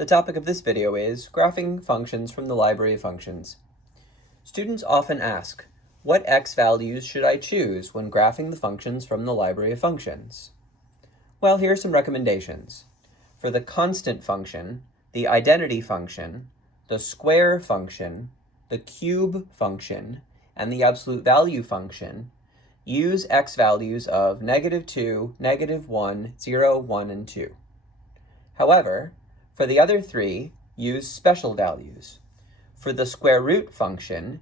The topic of this video is graphing functions from the library of functions. Students often ask, what x values should I choose when graphing the functions from the library of functions? Well, here are some recommendations. For the constant function, the identity function, the square function, the cube function, and the absolute value function, use x values of -2, -1, 0, 1, and 2. However, for the other three, use special values. For the square root function,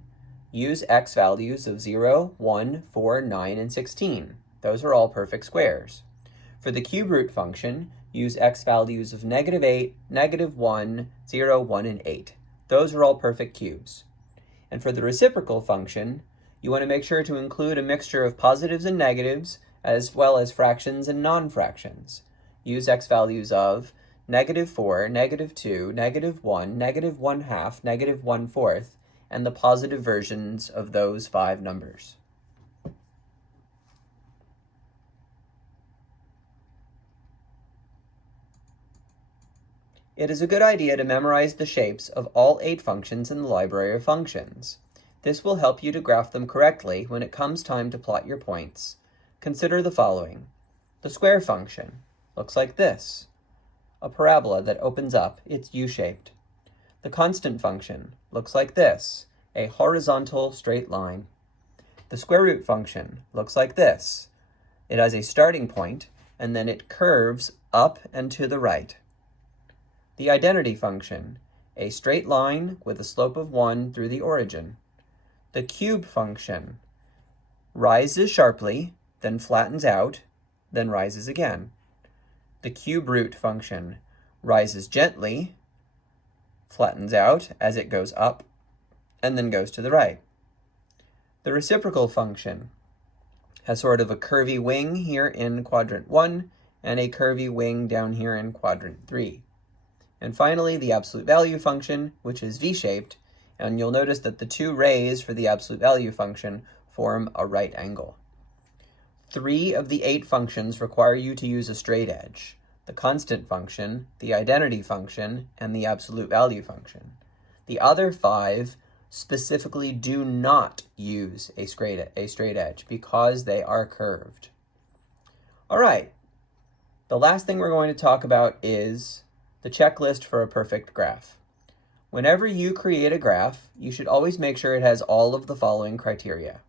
use x values of 0, 1, 4, 9, and 16. Those are all perfect squares. For the cube root function, use x values of -8, -1, 0, 1, and 8. Those are all perfect cubes. And for the reciprocal function, you want to make sure to include a mixture of positives and negatives, as well as fractions and non-fractions. Use x values of -4, -2, -1, -1/2, -1/4, and the positive versions of those 5 numbers. It is a good idea to memorize the shapes of all 8 functions in the library of functions. This will help you to graph them correctly when it comes time to plot your points. Consider the following. The square function looks like this. A parabola that opens up, it's U-shaped. The constant function looks like this, a horizontal straight line. The square root function looks like this. It has a starting point, and then it curves up and to the right. The identity function, a straight line with a slope of 1 through the origin. The cube function rises sharply, then flattens out, then rises again. The cube root function rises gently, flattens out as it goes up, and then goes to the right. The reciprocal function has sort of a curvy wing here in quadrant 1 and a curvy wing down here in quadrant 3. And finally, the absolute value function, which is V-shaped, and you'll notice that the 2 rays for the absolute value function form a right angle. 3 of the 8 functions require you to use a straight edge: the constant function, the identity function, and the absolute value function. The other 5 specifically do not use a straight edge because they are curved. All right, the last thing we're going to talk about is the checklist for a perfect graph. Whenever you create a graph, you should always make sure it has all of the following criteria.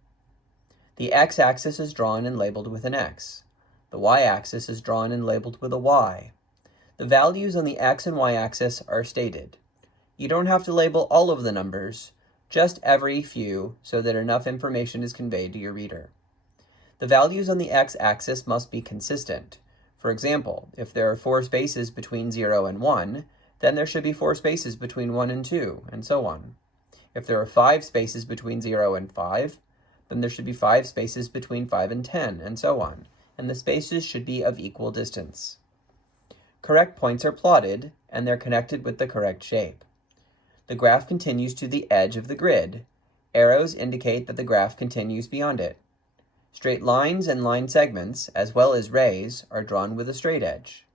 The x-axis is drawn and labeled with an x. The y-axis is drawn and labeled with a y. The values on the x and y-axis are stated. You don't have to label all of the numbers, just every few, so that enough information is conveyed to your reader. The values on the x-axis must be consistent. For example, if there are 4 spaces between 0 and 1, then there should be 4 spaces between 1 and 2, and so on. If there are 5 spaces between 0 and 5, then there should be 5 spaces between 5 and 10, and so on, and the spaces should be of equal distance. Correct points are plotted, and they're connected with the correct shape. The graph continues to the edge of the grid. Arrows indicate that the graph continues beyond it. Straight lines and line segments, as well as rays, are drawn with a straight edge.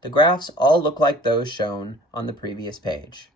The graphs all look like those shown on the previous page.